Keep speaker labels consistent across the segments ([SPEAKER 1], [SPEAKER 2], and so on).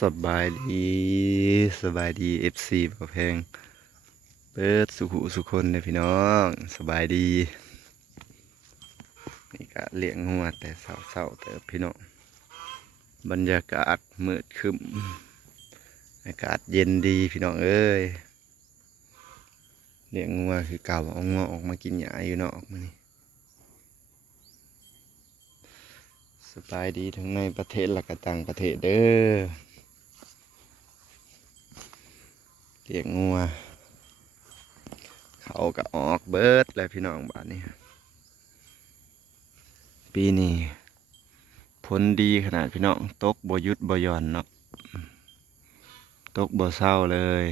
[SPEAKER 1] สบายดีสบายดีเอฟซีประเพงเปิดสุขุสุคนเลยพี่น้องสบายดีนี่ก็เลี้ยงงัวแต่เศร้าๆแต่พี่น้องบรรยากาศมืดครึ้มอากาศเย็นดีพี่น้องเอ้ยเลี้ยงงัวคือเก่าเอางัวออกมากินหญ้าอยู่นอกมานี่สบายดีทั้งในประเทศและก็ต่างประเทศเด้อ เลี้ยงงัว เขาก็ออกเบิร์ดแล้วพี่น้องบ้านนี้ ปีนี้ผลดีขนาดพี่น้องตกบ่ยุดบ่ย่อนเนาะตกบ่เศร้าเลย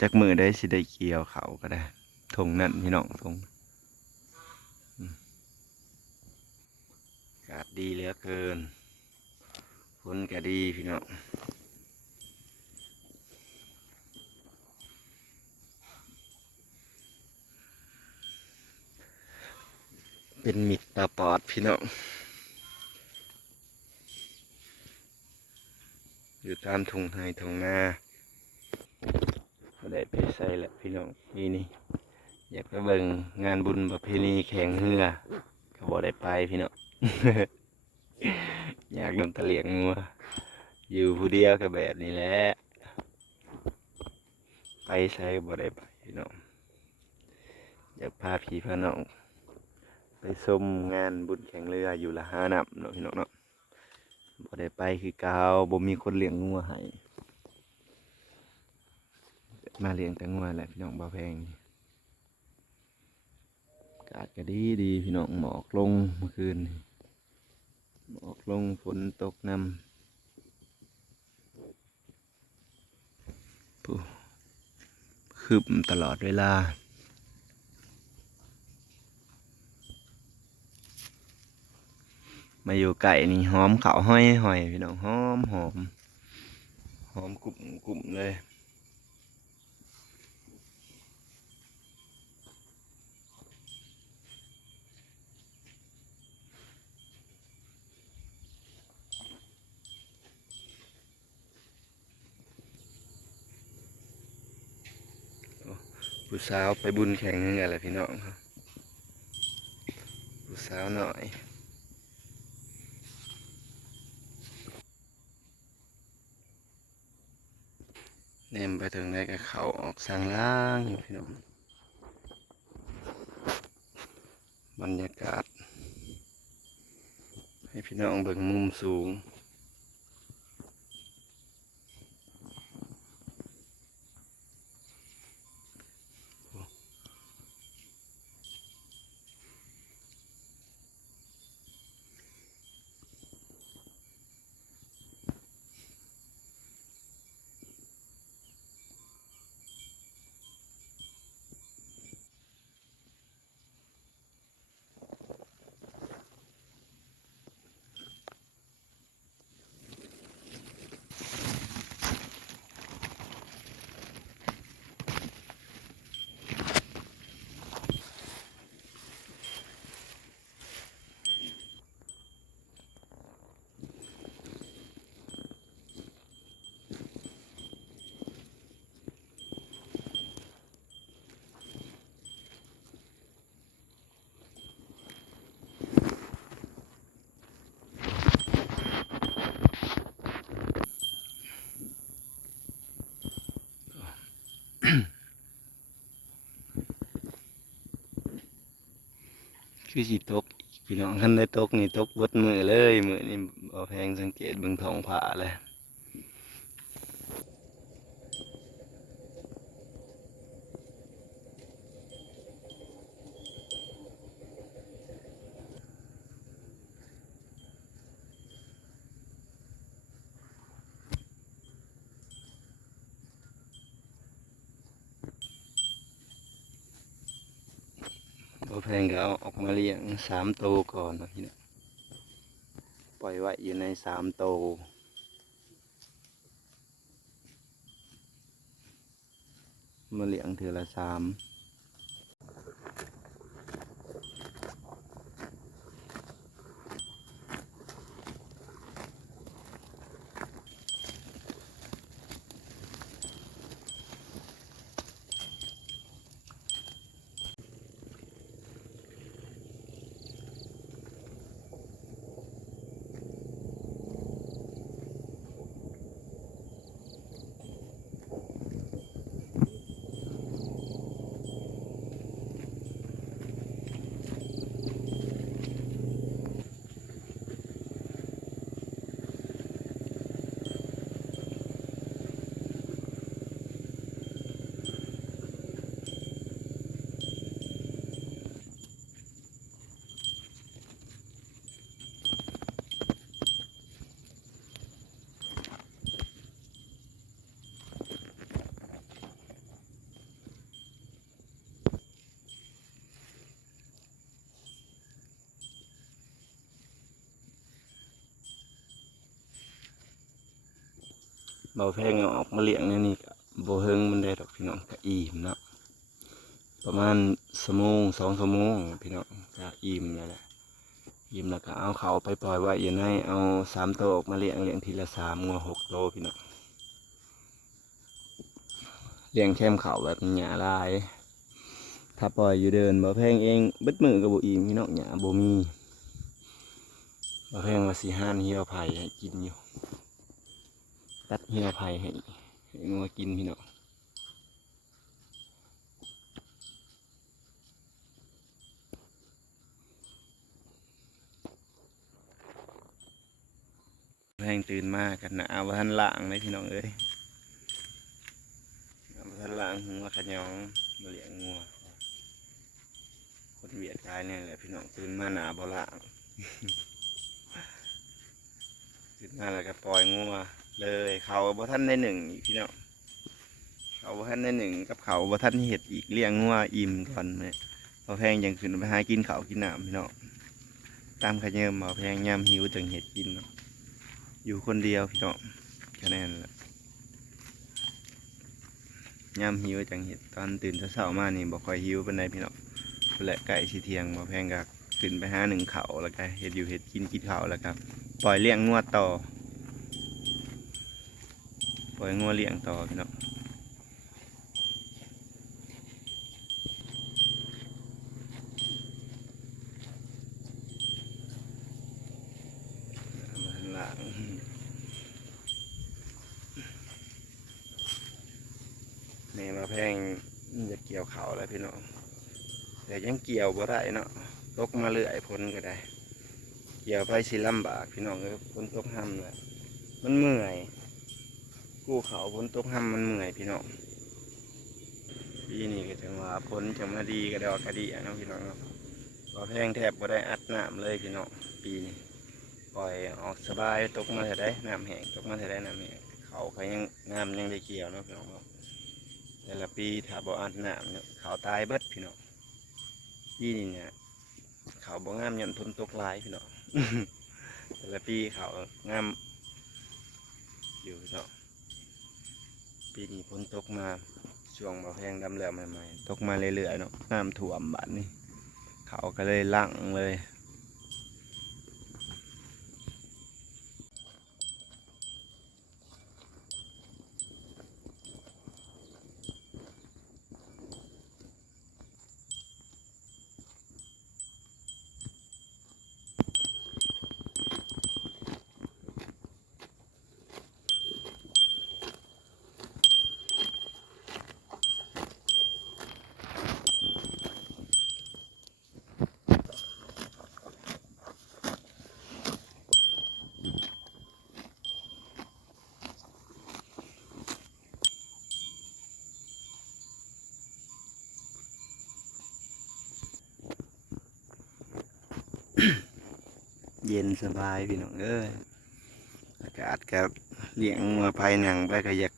[SPEAKER 1] จักมือได้สิได้เกี่ยวเขาก็ได้ทงนั่นพี่น้องทงอืมอากาศดีเหลือเกินฝนก็ดีพี่น้อง เป็นมิตรตาปอดพี่น้องอยู่ตามทุ่งไร่ทุ่งนาได้ไปใส่แหละพี่น้องนี่นี่อยากไปเบิ่งงานบุญประเพณีแข่งเรือก็บ่ได้ไปพี่น้องอยากโดนตะเลียงงัวอยู่ผู้เดียวก็แบบนี้แหละไปใส่บ่ได้ไปพี่น้องอยากพาพี่พาน้อง ไปชมงานบุญแข่งเรืออยู่ละห้านับเนาะพี่น้องเนาะบ่ได้ไปคือเกาวบ่มีคนเลี้ยงงัวให้มาเลี้ยงแต่งัวแหละพี่น้องบ่แพงอากาศก็ดีดีพี่น้องหมอกลงเมื่อคืนหมอกลงฝนตกนำคืบตลอดเวลา มาอยู่ไก่นี่หอมเขาวห้อยหอยพี่น้องหอมหอมหอมกลุ่มกลุ่มเลยผู้สาวไปบุญแข่งนี่แหละพี่น้องครับผู้สาวหน่อย เนมไปถึงได้กับเขาออกสางล่างอยู่พี่น้องบรรยากาศ ให้พี่น้องเบิ่งมุมสูง คือสิตกอีกพี่น้องท่านได้ตกนี่ตกบดมือเลยมือนี่บ่แพงสังเกตเบิ่งท้องผาเลย บ่แพงก็เอาออกมาเลี้ยงสามโตก่อนนะพี่นะปล่อยไว้อยู่ในสามโตมาเลี้ยงเทือละสาม เบาแพงออกมาเลี้ยงนี่นี่ก็บ่เฮิงมันได้ดอกพี่น้องก็อิ่มเนาะประมาณชั่วโมงสองชั่วโมงพี่น้องก็อิ่มแล้วแหละอิ่มแล้วก็เอาเขาไปปล่อยไว้อยู่ในเอาสามตัวออกมาเลี้ยงเลี้ยงทีละสามงัวหกโตวพี่น้องเลี้ยงแคมเขาแบบหยาลาย ถ้าปล่อยอยู่เดินบ่แพงเองบิดมือกับบ่อิ่มพี่น้องหยาบ่มีบ่แพงว่าสิห้านเหี่ยวไผ่ให้กินอยู่ ตัดเหี่ยวไผ่ให้ให้งัวกินพี่น้องแพงตื่นมากันนะเอาว่าทันล่างเลยพี่น้องเอ้ยเอาว่าทันล่างหัวขยองมาเลี้ยงงัวคนเวียดกายเนี่ยแหละพี่น้องตื่นมาหนาบ่ล่างตื่นมาแล้วก็ปล่อยงัว เลยเขาบ่ท่านได้หนึ่งอีกพี่น้องเขาบ่ท่านได้หนึ่งกับเขาบ่ท่านเห็ดอีกเลี้ยงงัวอิ่มก่อนเนี่ยพอแพงยังขึ้นไปหากินเขากินน้ำพี่น้องตามขยิมเอาแพงยามหิวจังเห็ดกินเนาะอยู่คนเดียวพี่น้องแนนละยามหิวจังเห็ดตอนตื่นเช้าๆมานี่บ่ค่อยหิวเปานใดพี่น้องและไก่สีเทียงมาแพงกับขึ้นไปหาหนึ่งเขาแล้วก็เห็ดอยู่เห็ดกินกินเขาแล้วครับปล่อยเลี้ยงงวดต่อ ปล่อยงวเลี้ยงต่อพี่น้องมาหลังนี่มาแพงจะเกี่ยวเขาแล้วพี่น้องแต่ยังเกี่ยวบ่ได้เนาะตกมาเรื่อยพ้นก็ได้ เกี่ยวไปสิลำบากพี่น้องเอ้ยพ้นตกห้ำเลยมันเมื่อย กู้เขาพ้นตกห้ำมันเมื่อยพี่น้องปีนี้ก็จังว่าพ้นจะมาดีก็ดอกกระดีอะเนะพี่น้องเนาะพอแพงแทบบ่ได้อัดน้ำเลยพี่น้องปีนี้ปล่อยออกสบายตกมาเท่าไดน้ำแห้งตกมาเท่าไดน้ำแห้งเขาเขายังน้ำยังได้เกี่ยวเนาะพี่น้องแต่ละปีถ้าบ่อัดน้ำเนี่ยเขาตายเบิดพี่น้องปีนี้เนี่ยเขาบ่งามยันพ้นตกหลายพี่น้องแต่ละปีเขางามอยู่เนาะ ปีนี้ฝนตกมาช่วงบ่แพงดำเหลือใหม่ๆตกมาเรื่อยๆเนาะน้ำท่วมบ้านนี่เขาก็เลยลั่งเลย เย็นสบายพี่น้องเอ้ยอากาศกับเลี้ยงมาภายหนังไปก็อยาก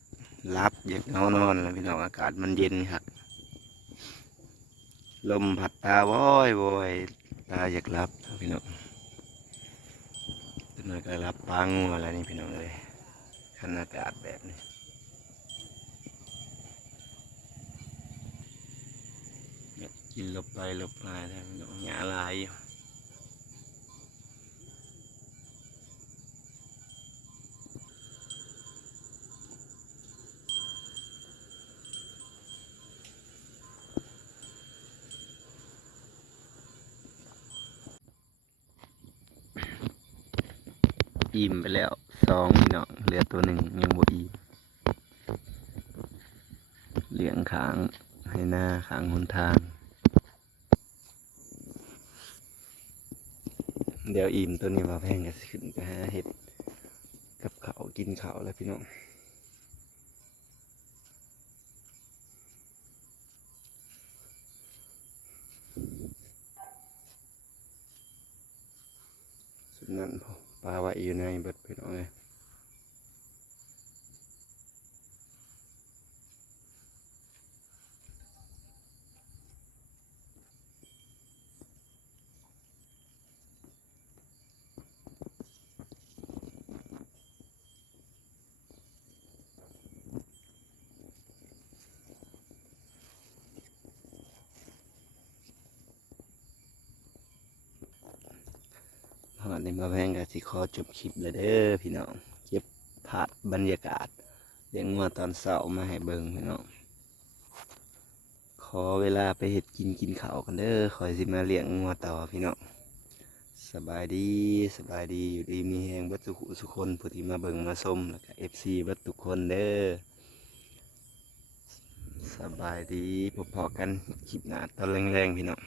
[SPEAKER 1] รับอยากนอนนอนแล้วพี่น้องอากาศมันเย็นครับลมพัดตาว้อยว้อยตาอยากรับพี่น้องตัวน้อยก็รับปลางัวอะไรนี่พี่น้องเลยขันอากาศแบบนี้กินลบไปลบมาแล้วพี่น้องหยาลายอยู่ อิ่มไปแล้วสองพี่น้องเหลือตัวหนึ่งยังบ่อิ่มเลี้ยงขางให้หน้าขางหนทาง เดี๋ยวอิ่มตัวนี้มาแพงกันขึ้นไปหาเห็ดกับเขากินเขาแล้วพี่น้องสุดนั้นพอ ปลาไว้อยู่ในเบิดพี่น้องเลย นี้มาแพงกับสิขอจบคลิปเลยเด้อพี่น้องเก็บภาพบรรยากาศเลี้ยงงัวตอนเสาร์มาให้เบิ่งพี่น้องขอเวลาไปเห็ดกินกินเขากันเด้อคอยสิมาเลี้ยงงัวต่อพี่น้องสบายดีสบายดีอยู่ดีมีแหงเบัดสุขุสุคนผู้ที่มาเบิ่งมาชมแล้วก็เอฟซีบัดทุคนเด้อสบายดีพบพอกันคลิปหน้าตอนแรงๆพี่น้อง